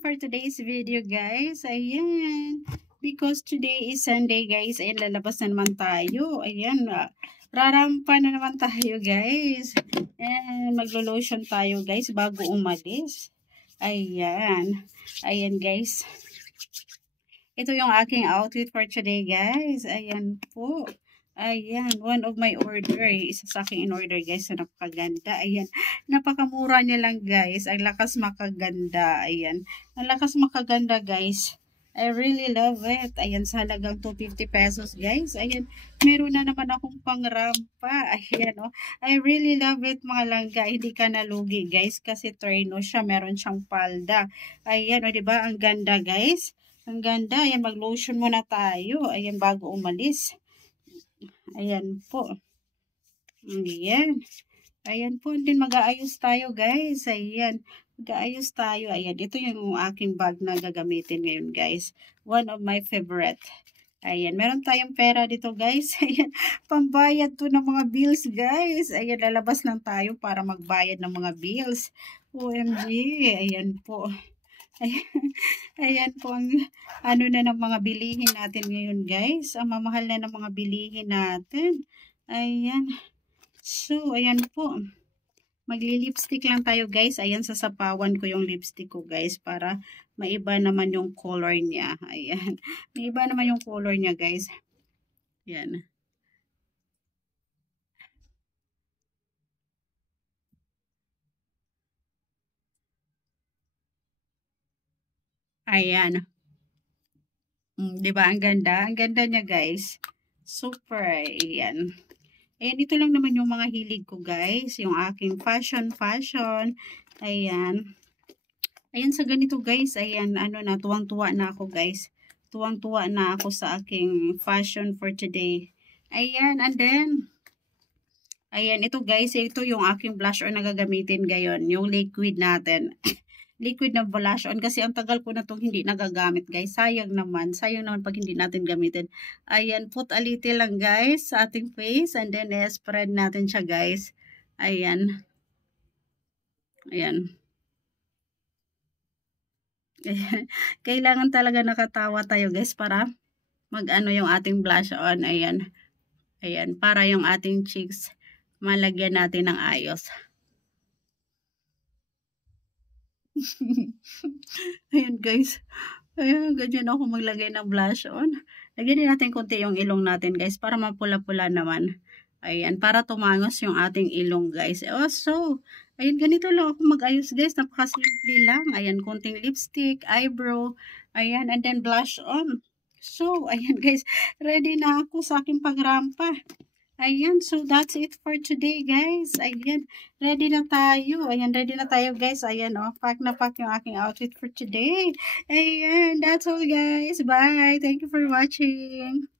for today's video, guys. Ayan. Because today is Sunday, guys. Ayan, lalabas na naman tayo. Ayan, rarampa na naman tayo, guys. And maglo-lotion tayo, guys, bago umalis. Ayan. Ayan, guys. Ito yung aking outfit for today, guys. Ayan po. Ayan, one of my order. Isa sa aking in-order, guys. Na napakaganda. Ayan, napakamura niya lang, guys. Ang lakas makaganda. Ayan, ang lakas makaganda, guys. I really love it. Ayan, sa halagang 250 pesos, guys. Ayan, meron na naman akong pangrampa. Ayan, oh. I really love it, mga langga. Hindi ka nalugi, guys. Kasi terno siya. Meron siyang palda. Ayan, oh, diba? Ang ganda, guys. Ang ganda. Ayan, mag-lotion muna tayo. Ayan, bago umalis. Ayan po. Ayan. Ayan po. Din mag-aayos tayo, guys. Ayan. Mag-aayos tayo. Ayan. Ito yung aking bag na gagamitin ngayon, guys. One of my favorite. Ayan. Meron tayong pera dito, guys. Ayan. Pambayad to ng mga bills, guys. Ayan. Lalabas lang tayo para magbayad ng mga bills. OMG. Ayan po. Ayan po ang ano na ng mga bilihin natin ngayon, guys. Ang mamahal na ng mga bilihin natin. Ayan. So, ayan po. Magli-lipstick lang tayo, guys. Ayan, sasapawan ko yung lipstick ko, guys, para maiba naman yung color niya. Ayan. Maiba naman yung color niya, guys. Ayan. Ayan. Diba? Ang ganda. Ang ganda niya, guys. Super. Ayan. Ayan, ito lang naman yung mga hilig ko, guys. Yung aking fashion. Ayan. Ayan, sa ganito, guys. Ayan, ano na, tuwang-tuwa na ako, guys. Tuwang-tuwa na ako sa aking fashion for today. Ayan, and then, ayan, ito, guys. Ito yung aking blush on na gagamitin ngayon. Yung liquid natin. Liquid na blush on kasi ang tagal ko na itong hindi nagagamit, guys. Sayang naman pag hindi natin gamitin. Ayan, put a little lang, guys, sa ating face and then spread natin siya, guys. Ayan. Ayan. Kailangan talaga nakatawa tayo, guys, para mag-ano yung ating blush on. Ayan. Ayan, para yung ating cheeks malagyan natin ng ayos. Ayan, guys. Ayan, ganyan ako maglagay ng blush on. Lagyan din natin konti yung ilong natin, guys, para mapula-pula naman. Ayan, para tumangos yung ating ilong, guys. So, ayan, ganito lang ako mag-ayos, guys. Napakasimple lang. Ayan, konting lipstick, eyebrow. Ayan, and then blush on. So, ayan, guys. Ready na ako sa aking pagrampa. Ayan, so that's it for today, guys. Ayan, ready na tayo. Ayan, ready na tayo, guys. Ayan, oh, pack na pack yung aking outfit for today. Ayan, that's all, guys. Bye. Thank you for watching.